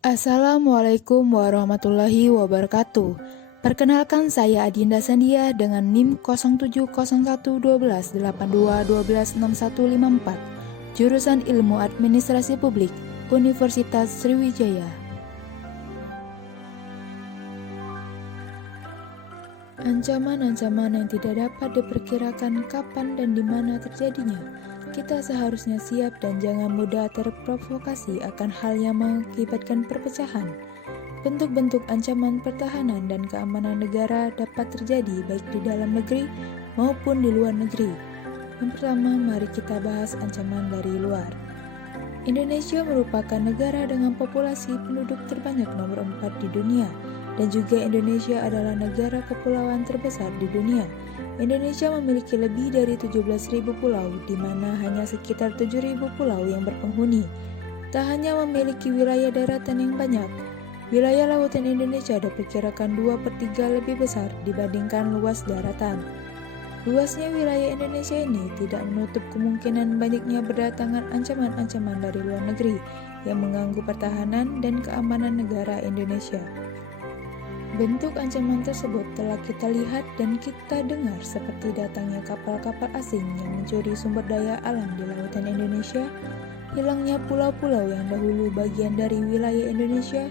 Assalamualaikum warahmatullahi wabarakatuh. Perkenalkan saya Adinda Sandia dengan NIM 07011282126154, jurusan Ilmu Administrasi Publik, Universitas Sriwijaya. Ancaman-ancaman yang tidak dapat diperkirakan kapan dan di mana terjadinya. Kita seharusnya siap dan jangan mudah terprovokasi akan hal yang mengakibatkan perpecahan. Bentuk-bentuk ancaman pertahanan dan keamanan negara dapat terjadi baik di dalam negeri maupun di luar negeri. Yang pertama, mari kita bahas ancaman dari luar. Indonesia merupakan negara dengan populasi penduduk terbanyak nomor 4 di dunia, dan juga Indonesia adalah negara kepulauan terbesar di dunia. Indonesia memiliki lebih dari 17.000 pulau, di mana hanya sekitar 7.000 pulau yang berpenghuni. Tak hanya memiliki wilayah daratan yang banyak, wilayah lautan Indonesia diperkirakan 2/3 lebih besar dibandingkan luas daratan. Luasnya wilayah Indonesia ini tidak menutup kemungkinan banyaknya berdatangan ancaman-ancaman dari luar negeri yang mengganggu pertahanan dan keamanan negara Indonesia. Bentuk ancaman tersebut telah kita lihat dan kita dengar, seperti datangnya kapal-kapal asing yang mencuri sumber daya alam di lautan Indonesia, hilangnya pulau-pulau yang dahulu bagian dari wilayah Indonesia,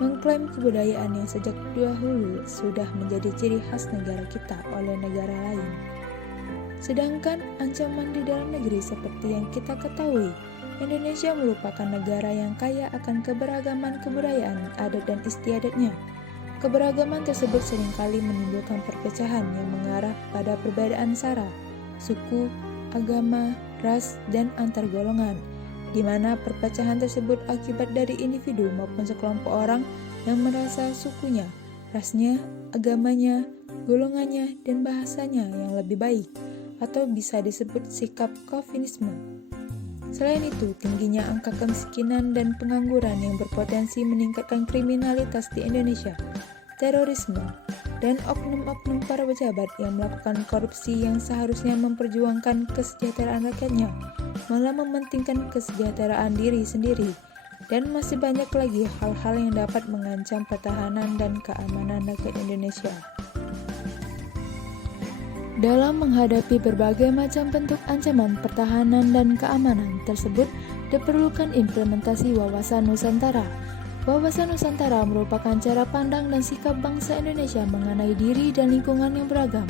mengklaim kebudayaan yang sejak dahulu sudah menjadi ciri khas negara kita oleh negara lain. Sedangkan ancaman di dalam negeri seperti yang kita ketahui, Indonesia merupakan negara yang kaya akan keberagaman kebudayaan, adat dan istiadatnya. Keberagaman tersebut seringkali menimbulkan perpecahan yang mengarah pada perbedaan sara, suku, agama, ras, dan antar golongan, di mana perpecahan tersebut akibat dari individu maupun sekelompok orang yang merasa sukunya, rasnya, agamanya, golongannya, dan bahasanya yang lebih baik, atau bisa disebut sikap chauvinisme. Selain itu, tingginya angka kemiskinan dan pengangguran yang berpotensi meningkatkan kriminalitas di Indonesia, terorisme, dan oknum-oknum para pejabat yang melakukan korupsi yang seharusnya memperjuangkan kesejahteraan rakyatnya, malah mementingkan kesejahteraan diri sendiri, dan masih banyak lagi hal-hal yang dapat mengancam pertahanan dan keamanan rakyat Indonesia. Dalam menghadapi berbagai macam bentuk ancaman pertahanan dan keamanan tersebut, diperlukan implementasi wawasan Nusantara. Wawasan Nusantara merupakan cara pandang dan sikap bangsa Indonesia mengenai diri dan lingkungan yang beragam.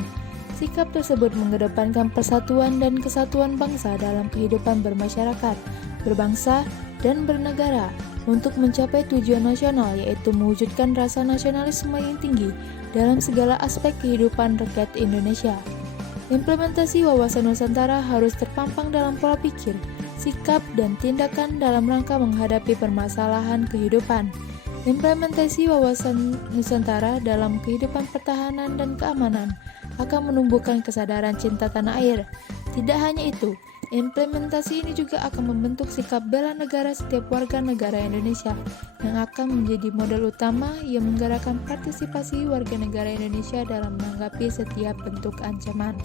Sikap tersebut mengedepankan persatuan dan kesatuan bangsa dalam kehidupan bermasyarakat, berbangsa, dan bernegara untuk mencapai tujuan nasional, yaitu mewujudkan rasa nasionalisme yang tinggi dalam segala aspek kehidupan rakyat Indonesia. Implementasi wawasan Nusantara harus terpampang dalam pola pikir, sikap, dan tindakan dalam rangka menghadapi permasalahan kehidupan. Implementasi wawasan Nusantara dalam kehidupan pertahanan dan keamanan akan menumbuhkan kesadaran cinta tanah air. Tidak hanya itu, implementasi ini juga akan membentuk sikap bela negara setiap warga negara Indonesia yang akan menjadi modal utama yang menggerakkan partisipasi warga negara Indonesia dalam menanggapi setiap bentuk ancaman.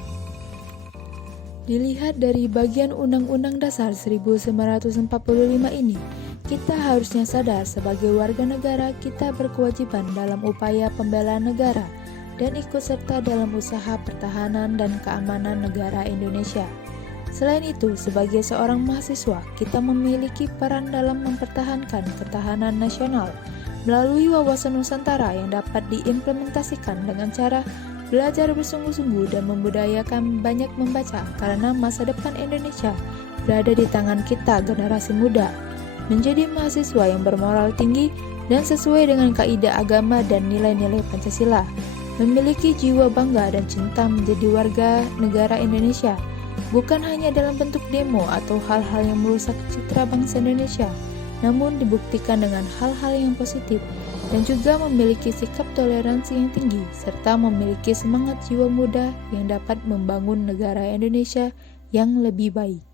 Dilihat dari bagian Undang-Undang Dasar 1945 ini, kita harusnya sadar sebagai warga negara kita berkewajiban dalam upaya pembelaan negara dan ikut serta dalam usaha pertahanan dan keamanan negara Indonesia. Selain itu, sebagai seorang mahasiswa, kita memiliki peran dalam mempertahankan ketahanan nasional melalui wawasan Nusantara yang dapat diimplementasikan dengan cara belajar bersungguh-sungguh dan membudayakan banyak membaca, karena masa depan Indonesia berada di tangan kita generasi muda. Menjadi mahasiswa yang bermoral tinggi dan sesuai dengan kaidah agama dan nilai-nilai Pancasila, memiliki jiwa bangga dan cinta menjadi warga negara Indonesia, bukan hanya dalam bentuk demo atau hal-hal yang merusak citra bangsa Indonesia, namun dibuktikan dengan hal-hal yang positif, dan juga memiliki sikap toleransi yang tinggi, serta memiliki semangat jiwa muda yang dapat membangun negara Indonesia yang lebih baik.